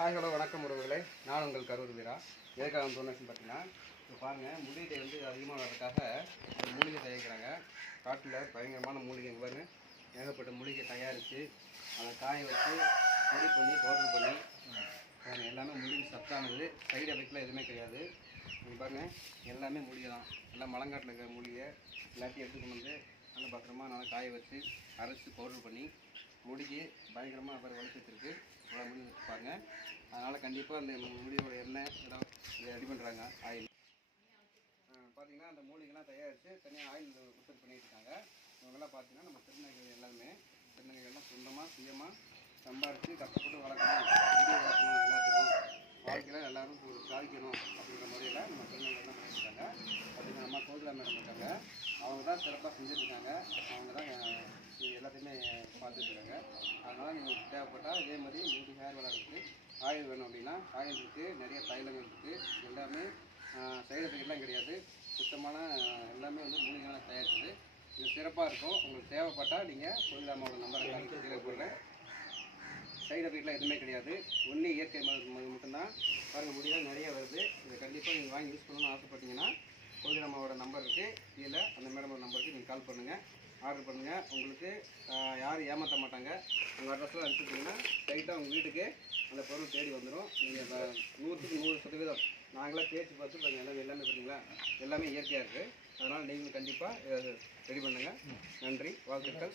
Hi hello வணக்கம் உறவுகளே, நான் உங்கள் கரூர் வீரா. எதுக்காக டொனேஷன் பார்த்தீங்கன்னா, இப்போ பாருங்கள், மூலிகை வந்து அதிகமாக வர்றதுக்காக ஒரு மூலிகை தயாரிக்கிறாங்க. காட்டில் பயங்கரமான மூலிகை பாருங்க, ஏகப்பட்ட மூலிகை தயாரித்து அதை காய வச்சு பொடி பண்ணி பவுடர் பண்ணி பாருங்கள், எல்லாமே மூலிகை சத்தானது. சைடு எஃபெக்ட்லாம் எதுவுமே கிடையாது. நீங்கள் பாருங்கள், எல்லாமே மூலிகை தான். எல்லாம் மலங்காட்டில் இருக்கிற மூலிகை எல்லாத்தையும் எடுத்து கொண்டு வந்து நல்லா பத்திரமா நல்லா காய வச்சு அரைச்சி பவுடர் பண்ணி முடிக்கு பயங்கரமாக அப்புறம் வளர்த்துருக்கு. இவ்வளோ முடி வச்சுப்பாங்க. அதனால் கண்டிப்பாக அந்த முடியோட எண்ணெய் இதெல்லாம் இதை ரெடி பண்ணுறாங்க. ஆயில் பார்த்திங்கன்னா அந்த மூலிகைலாம் தயாரித்து தனியாக ஆயில் உற்பத்தி பண்ணிட்டு இருக்காங்க. இவங்கெல்லாம் பார்த்திங்கன்னா நம்ம திருநங்கைகள் எல்லாருமே திருநங்கைகள்லாம் சொந்தமாக சுயமாக சம்பாரித்து கஷ்டப்பட்டு வளர்க்கணும், முடி வளர்க்கணும், எல்லாத்துக்கும் வாழ்க்கையில் எல்லோரும் சாதிக்கணும் அப்படிங்கிற முறையில் நம்ம திருநங்கைகள்லாம் பண்ணியிருக்காங்க. பார்த்திங்கன்னா நம்ம கோகிலா மேடம் இருக்காங்க, அவங்க தான் சிறப்பாக செஞ்சுட்ருக்காங்க. அவங்க தான் எல்லாத்தையுமே பார்த்துட்ருக்காங்க. அதனால் நீங்கள் தேவைப்பட்டால் இதே மாதிரி மூடி ஹேர் வளர்க்குறதுக்கு ஆயில் வேணும் அப்படின்னா ஆயில் இருக்குது, நிறைய தைலங்கள் இருக்குது. எல்லாமே சைடு எஃபெக்ட்லாம் கிடையாது. சுத்தமான எல்லாமே வந்து மூலிகையான தயாரிச்சது. இது சிறப்பாக இருக்கும். உங்களுக்கு தேவைப்பட்டால் நீங்கள் கோகிலாமாவோட நம்பரை தேவைப்படுறேன். சைடு எஃபெக்ட்லாம் எதுவுமே கிடையாது. ஒன்லி இயற்கை மருந்து மட்டும்தான். பாருங்கள், முடியெல்லாம் நிறைய வருது. இதை கண்டிப்பாக நீங்கள் வாங்கி யூஸ் பண்ணணும்னு ஆசைப்பட்டீங்கன்னா கோகிலாமாவோட நம்பர் இருக்குது கீழே, அந்த மேடமோட நம்பருக்கு நீங்கள் கால் பண்ணுங்கள், ஆர்டர் பண்ணுங்கள். உங்களுக்கு யாரும் ஏமாற்ற மாட்டாங்க. உங்கள் அட்ரஸ்லாம் அனுப்பிச்சிட்டிங்கன்னா ஸ்ட்ரைட்டாக உங்கள் வீட்டுக்கு அந்த பொருள் தேடி வந்துடும். நீங்கள் 100க்கு 100% நாங்களாம் பேச்சு பார்த்து பாருங்கள், எல்லாமே பார்த்தீங்களா, எல்லாமே இயற்கையாக இருக்குது. அதனால் நீங்களும் கண்டிப்பாக ரெடி பண்ணுங்கள். நன்றி, வாழ்த்துக்கள்.